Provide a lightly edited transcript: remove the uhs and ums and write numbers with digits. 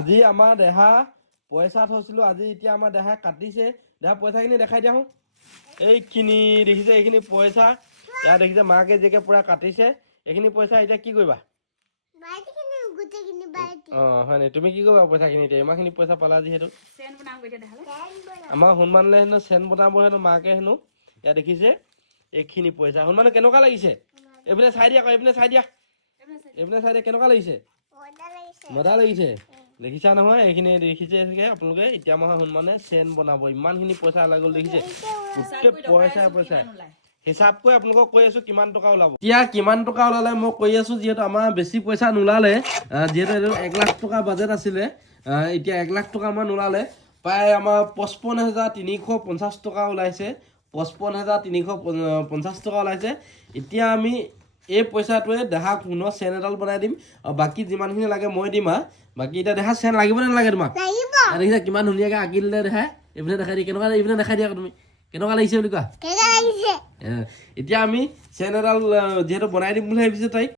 আজি আমাৰ দেহা পইচা থৈছিলোঁ, আজি এতিয়া আমাৰ দেহাই কাটিছে। দেহা পইচাখিনি দেখাই দিয়া হো। এইখিনি দেখিছে, এইখিনি পইচা ইয়াত দেখিছে মাকে জীয়েকে পুৰা কাটিছে। এইখিনি পইচা এতিয়া কি কৰিবা? হয় নি? তুমি কি কৰিবা পইচাখিনি এতিয়া? ইমানখিনি পইচা পালা যিহেতু আমাৰ হনুমানলৈ হেনো চেন বনাব হেনো মাকে হেনো। ইয়াত দেখিছে এইখিনি পইচা। হনুমান কেনেকুৱা লাগিছে? এইপিনে চাই দিয়া আকৌ, এইপিনে চাই দিয়া, এইপিনে চাই দিয়া, কেনেকুৱা লাগিছে? মজা লাগিছে। দেখিছা নহয়, এইখিনি দেখিছে চাগে আপোনালোকে। এতিয়া আমাৰ হনুমানে চেন বনাব, ইমানখিনি পইচা ওলাই গ'ল দেখিছে। গোটেই পইচা হিচাপ কৰি আপোনালোকক কৈ আছো কিমান টকা ওলাব। এতিয়া কিমান টকা ওলালে মই কৈ আছো, যিহেতু আমাৰ বেছি পইচা নোলালে, যিহেতু এইটো 1 লাখ টকা বাজেট আছিলে। এতিয়া 1 লাখ টকা আমাৰ নোলালে, প্ৰায় আমাৰ 55,350 টকা ওলাইছে। 55,350 টকা ওলাইছে। এতিয়া আমি এই পইচাটোৱে দেহাক পুনৰ চেন এডাল বনাই দিম, আৰু বাকী যিমানখিনি লাগে মই দিম। বাকী এতিয়া দেহা চেন লাগিব নে নালাগে তোমাক? দেখিছা কিমান ধুনীয়াকৈ আঁকি দিলে দেহাই। এইপিনে দেখাই দিয়ে, কেনেকুৱা, এইপিনে দেখাই দিয়া তুমি কেনেকুৱা লাগিছে বুলি কোৱা। এতিয়া আমি চেন এডাল যিহেতু বনাই দিম বুলি ভাবিছোঁ তাইক।